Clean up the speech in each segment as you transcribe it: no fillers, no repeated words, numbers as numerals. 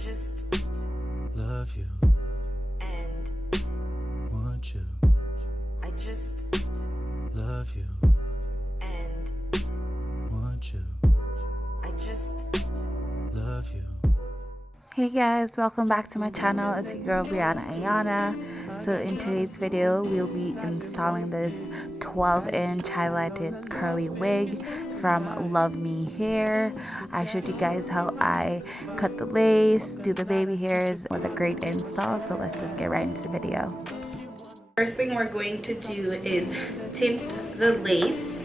just love you and want you. I just Love you and want you. I just Love you. Hey guys, welcome back to my channel. It's your girl Brianna Ayana. So in today's video we'll be installing this 12-inch highlighted curly wig from LuvMe hair. I showed you guys how I cut the lace, do the baby hairs. It was a great install, so let's just get right into the video. First thing we're going to do is tint the lace.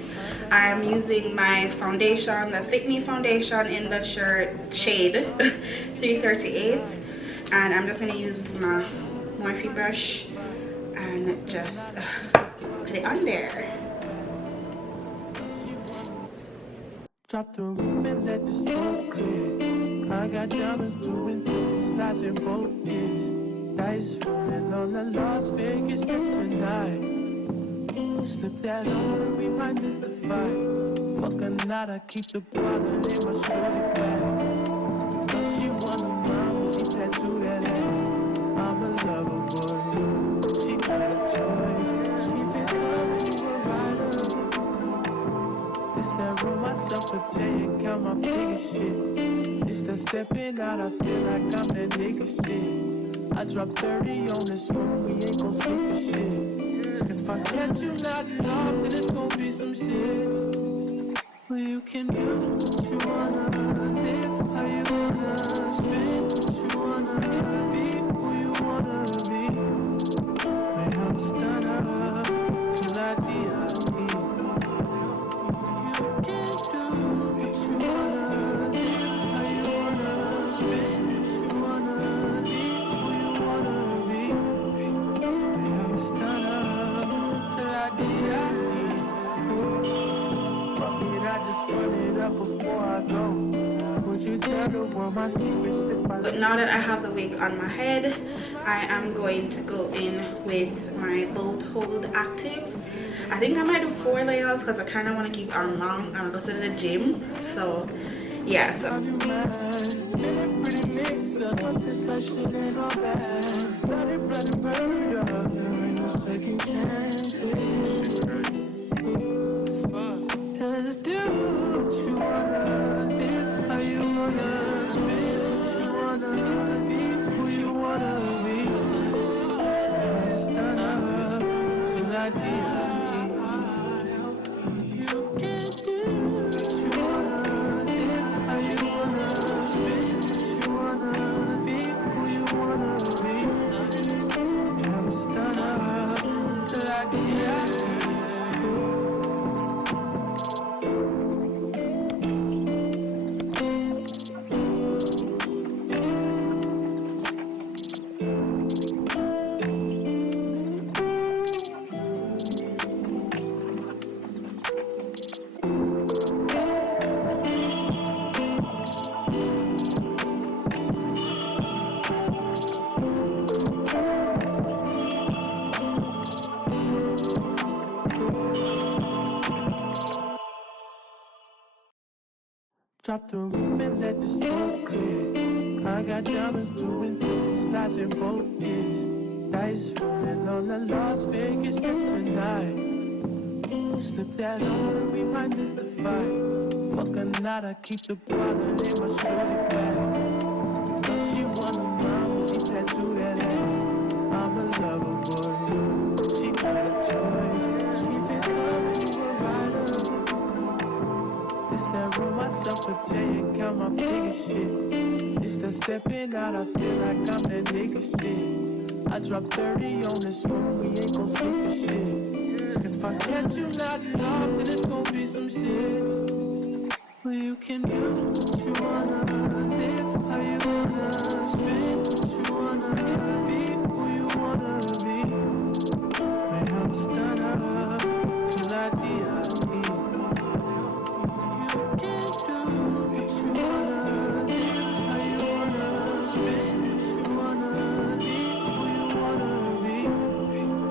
I'm using my foundation, the Fit Me foundation in the shade 338, and I'm just going to use my Morphe brush and just put it on there. Drop the roof and let the smoke clear. I got diamonds doing slides in both ears. Dice falling on the Las Vegas strip tonight. Slip that on, we might miss the fight. Fuck a night, I keep the bottle in my shorty bag. She wanna mom, she tattooed that ass. I'm a lover boy, she got a choice. Keep it coming, you a rider. It's that roll myself a J and count my figure shit. It's that stepping out, I feel like I'm that nigga shit. I drop 30 on this room, we ain't gon' sleep for shit. If I catch you nodding off, then it's gon' be some shit. Well, you can do what you wanna, live how you wanna, spin what you wanna, be who you wanna be. When I'm stunned up till I die. You can do what you wanna, live how you wanna, spin what you wanna, be who you wanna be. When I'm stunned up till I die. Fuck it, I just run it up before I go. Would you tell the world my secrets if I So now that I have the wig on my head, I am going to go in with my Bold Hold Active. I think I might do 4 layers because I kind of want to keep on long and go to the gym. So yeah, so pretty nigga, this life shit ain't all bad. Bloody, bloody murder, there ain't no second chances. Just do what you wanna, live how you wanna, spin what you wanna, be who you wanna be. Stand up till I die. You can do what you wanna, live how you wanna, spin what you wanna, be who you wanna be. I'm stand up till I die. Drop the roof and let the smoke clear. I got diamonds doing slides in both ears. Dice falling on the Las Vegas strip tonight. Slip that on, we might miss the fight. Fuck a night, I keep the bottle in my shorty bag. She wanna mom, she tattooed that ass. I'm a lover boy, she got a choice. Keep it coming, you a rider. It's that roll myself a J and count my figure shit. It's that stepping out, I feel like I'm that nigga shit. I drop 30 on this room, we ain't gon' sleep for shit. If I catch you nodding off, then it's gon' be some shit. Well, you can do what you wanna, live how you wanna, spin what you wanna, be who you wanna be. When I'm stunned up till I die. You can do what you wanna, live how you wanna, spin what you wanna, be who you wanna be.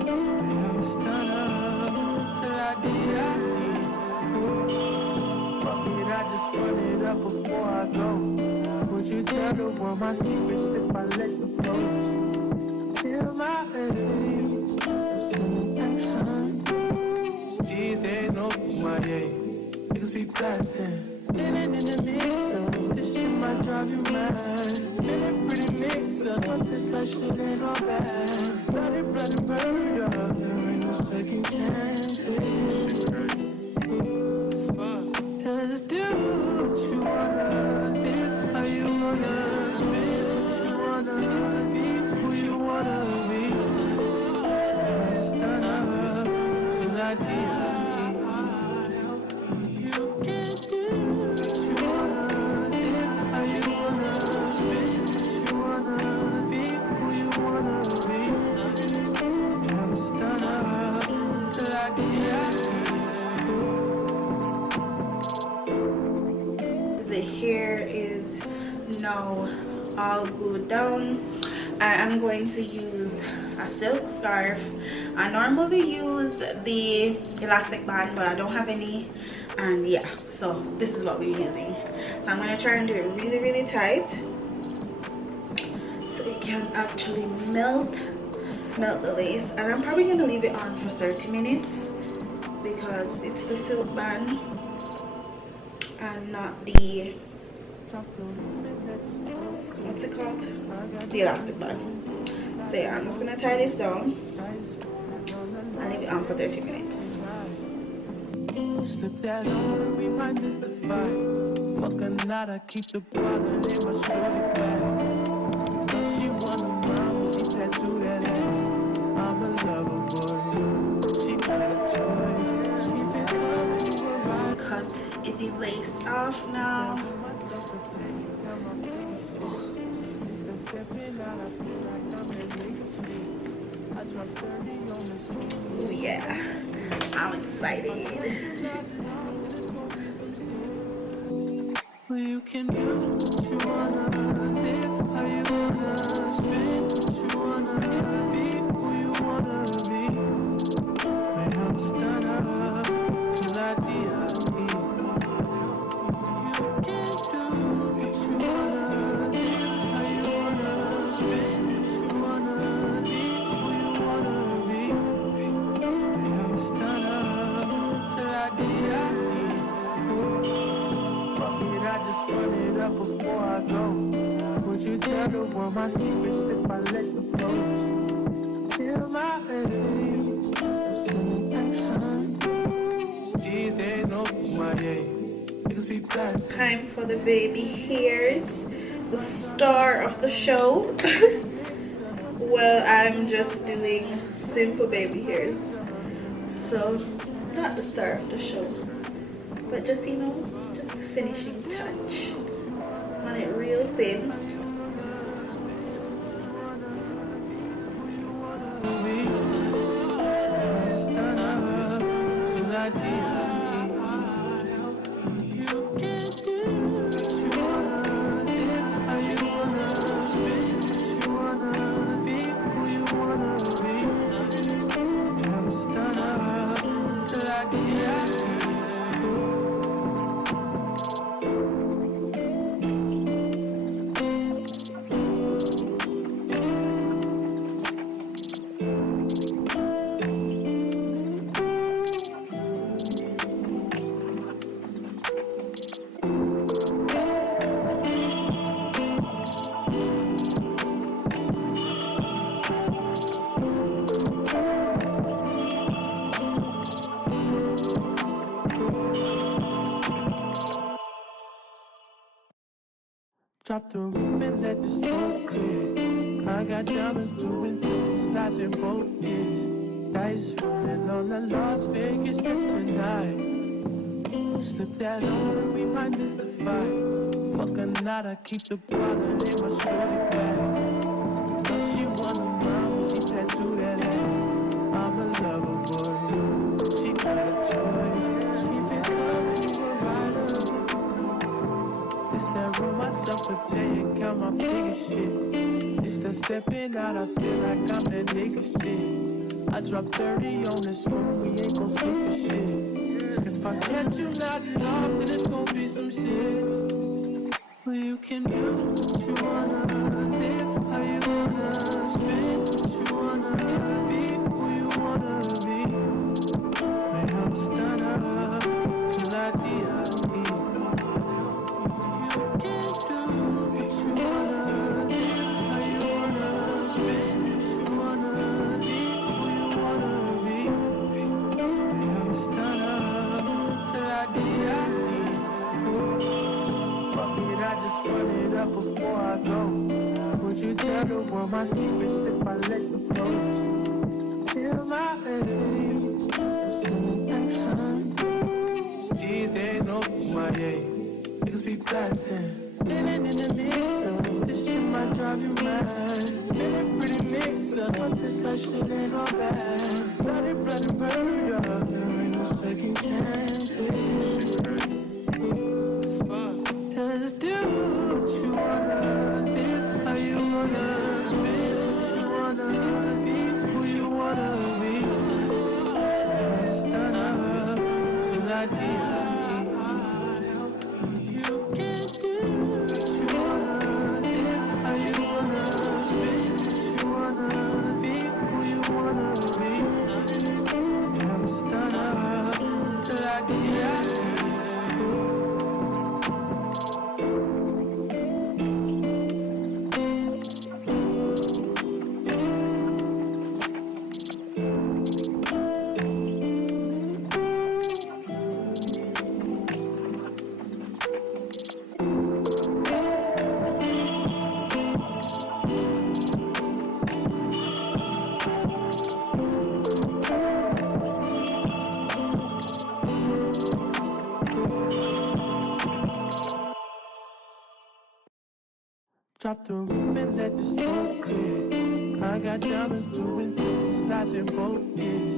When I'm stunned up till I die. Fuck it, I just run it up before I go. Would you tell the world my secrets if I let you close. Feel my waves, some action. These days, no MIA. Niggas be blasting. Living in the mix of this shit might drive you mad. Feeling pretty mixed up, but this life shit ain't all bad. Bloody murder, there ain't no second chances. Just do what you wanna do, how you wanna spin, what you wanna be, who you wanna be. Stand up till I die. You can do what you wanna do, how you wanna spin, what you wanna be, who you wanna be. Stand up till I die. The hair is now all glued down. I am going to use a silk scarf. I normally use the elastic band, but I don't have any, and yeah, so this is what we're using. So I'm going to try and do it really tight so it can actually melt the lace. And I'm probably going to leave it on for 30 minutes because it's the silk band and not the, what's it called, the elastic band. So yeah, I'm just gonna tie this down and leave it on for 30 minutes. Slip that on, we might miss the fight. Fuck or not, I keep the bottle in my shorty bag. She wanna mom, she tattooed that ass. I'm a lover boy, she got a choice. Keep it coming, Cut the lace off now. Oh yeah, I'm excited. well, you can do what you wanna live, how you wanna spin, what you wanna be, who you wanna be. When I'm stand up till I die. You can do what you wanna live, how you wanna spin, what you wanna be, who you wanna be. When I'm stand up till I die. Fuck it, I just run it up before I go. Would you tell the world my secrets if I let you close? Feel my waves, some action. These days, no MIA. Niggas be blasting. Time for the baby hairs, the star of the show. Well, I'm just doing simple baby hairs, so not the star of the show, but just, you know, just the finishing touch on it real thin. Stand up till I die. You can do what you wanna live, how you wanna spin, what you wanna be, who you wanna be. Stand up till I die. Drop the roof and let the smoke clear. I got diamonds doing things, slides in both ears. Dice rolling on the Las Vegas strip tonight. Slip that on, we might miss the fight. Fuck or not, I keep the bottle in my shorty bag. She wanna mom, she tattooed that ass. I'm a lover boy, she got a choice. Keep it coming, you a rider. It's that room myself a J and count my figure shit. It's that stepping out, I feel like I'm that nigga shit. I drop 30 on this room, we ain't gon' sleep for shit. If I catch you nodding off, then it's gon' be some shit. Well, you can do what you wanna, live how you wanna, spend what you wanna, be who you wanna be. When I'm stunned up till I die. You can do what you wanna, live how you wanna, spend what you wanna, be who you wanna be. When I'm stunned up till I die. Fuck it, I just run it up before I go. Would you tell the world my secrets if I let you close? Feel my age, some action. These days, no MIA. Niggas be blasting. Living in the mix of this shit might drive you mad. Feeling pretty mixed up, but this life shit ain't all bad. Bloody, bloody murder, there ain't no second chances. Just do what you wanna, live how you wanna, spend what you wanna, be who you wanna be. Stand up till I die. You can do what you wanna, live how you wanna, spend what you wanna, be who you wanna be. Stand up till I die. Drop the roof and let the smoke clear. I got diamonds doing things, slides in both ears.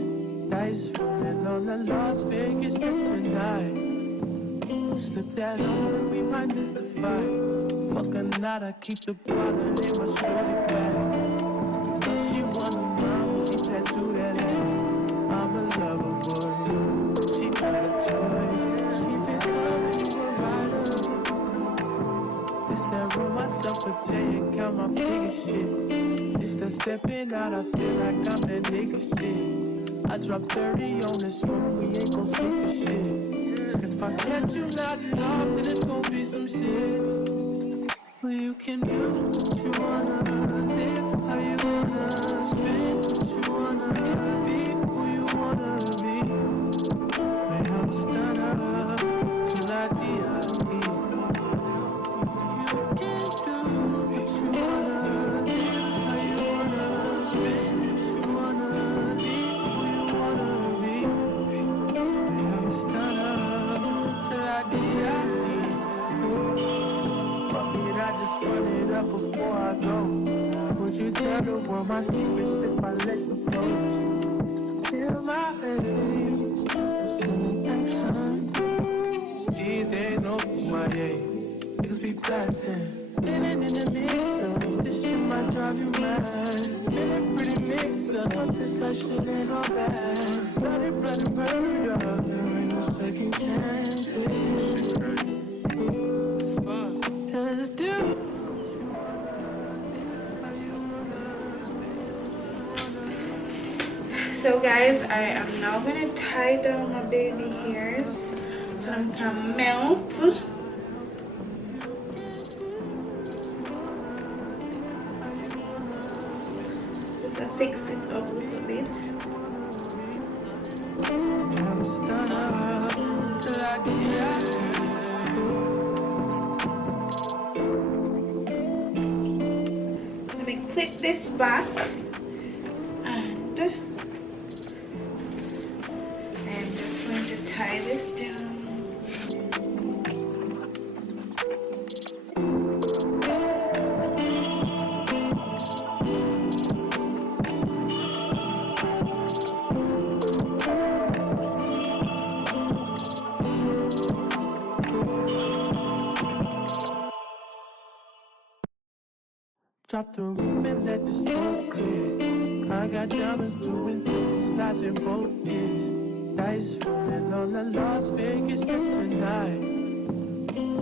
Dice rolling on the Las Vegas strip tonight. Slip that on, we might miss the fight. Fuck a night, I keep the bottle in my shorty bag. No, she wanna mom, she tattooed that ass. I'm a lover boy, she got a choice. Keep it coming, you a rider. It's that roll myself a J and count my figure shit. It's that stepping out, I feel like I'm that nigga shit. I drop 30 on this room, we ain't gon' sleep for shit. If I catch you nodding off, then it's gon' be some shit. Well, you can do what you wanna, live how you wanna, spend what you wanna, be who you wanna be. When I'm stunned up till I die. Before I go, would you tell the world my secrets if I let you close? Feel my age, some action. These days, no MIA. Niggas be blasting. Living in the mix of this shit might drive you mad. Feeling pretty mixed up, but this life shit ain't all bad. Bloody, bloody murder, there ain't no second chances. Just do. So guys, I am now gonna tie down my baby hairs so them can melt. Just fix it up a little bit. Let me clip this back and I'm just going to tie this down. Drop the roof and let the smoke clear. I got diamonds doing things, slides in both ears. Dice rolling on the Las Vegas strip tonight.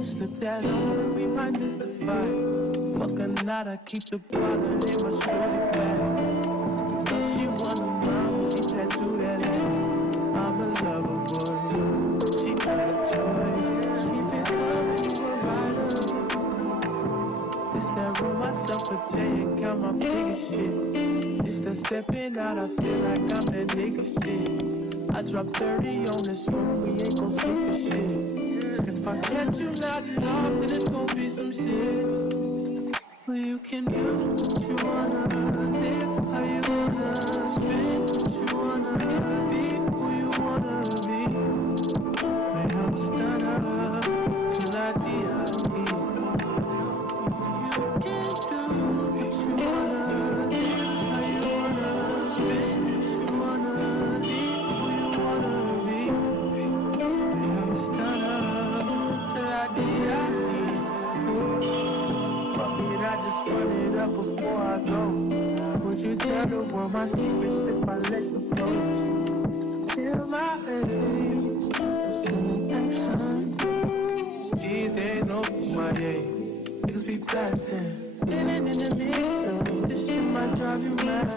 Slip that on, we might miss the fight. Fuck or not, I keep the bottle in my shorty bag. She wanna mom, she tattooed that ass. I'm a lover boy, she got a choice. Keep it coming, you a rider. It's that roll myself a J and count my figure shit. It's that stepping out, I feel like I'm that nigga shit. I drop 30 on this room, we ain't gon' sleep for shit. If I catch you nodding off, then it's gon' be some shit. Well, you can do what you wanna, live how you wanna, spin what you wanna, be who you wanna be. When I'm stunner, till I die. You can do what you wanna, live how you wanna, spin what you wanna, be who you wanna be. When I'm stunner, till I die. I just run it up before I go. Would you tell the world my secrets if I let you close? Feel my age, some action. These days, no my age. Niggas be blasting. Living in the mix of this shit might drive you mad.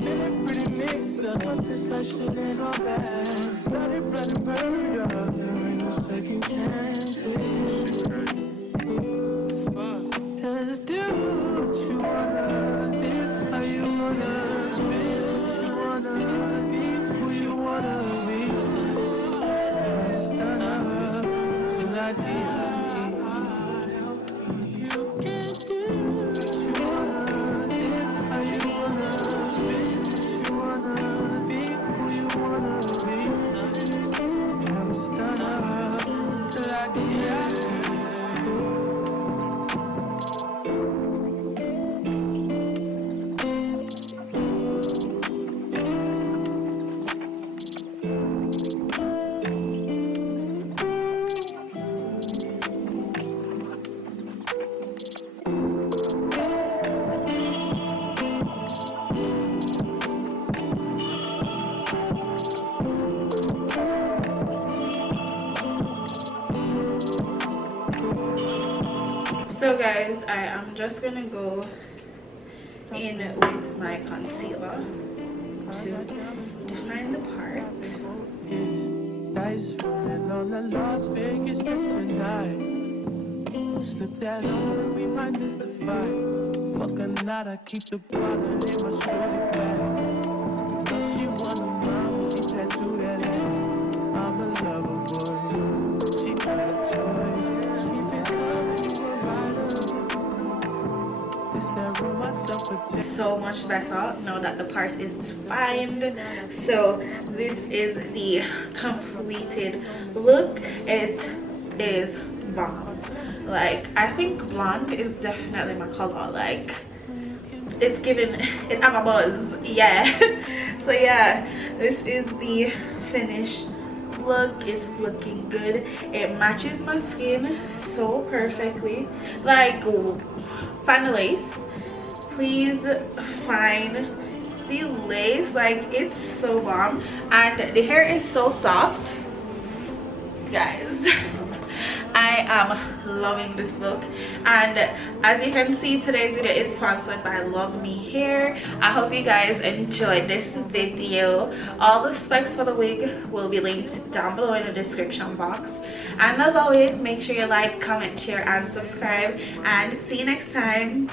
Feeling pretty mixed up, but this life shit ain't all bad. Bloody, bloody murder, there ain't no second chances. Just do what you wanna, live how you wanna, spin what you wanna, be who you wanna be. Stunner, till I die. You can do what you wanna, live how you wanna, spin what you wanna, be who you wanna be. I'm a stunner, till I die. So guys, I am just gonna go in with my concealer to define the part. Dice rolling on the Las Vegas trip tonight. Slip that on, we might miss the fight. Fuck or not, I keep the bottle in my shorty bag. She wanna mom, she tattooed that ass. I'm a lover boy, she got a choice. Keep it coming, you a rider. It's that roll myself a J. So much better now that the part is defined. So this is the completed look. It is bomb. Like, I think blonde is definitely my color. Like, it's giving, it have a buzz. Yeah. So yeah, this is the finished look. It's looking good. It matches my skin so perfectly. Like, find the lace. Please find the lace. Like, it's so bomb, and the hair is so soft, guys. I am loving this look, and as you can see, today's video is sponsored by LuvMe Hair. I hope you guys enjoyed this video. All the specs for the wig will be linked down below in the description box, and as always, make sure you like, comment, share, and subscribe, and see you next time.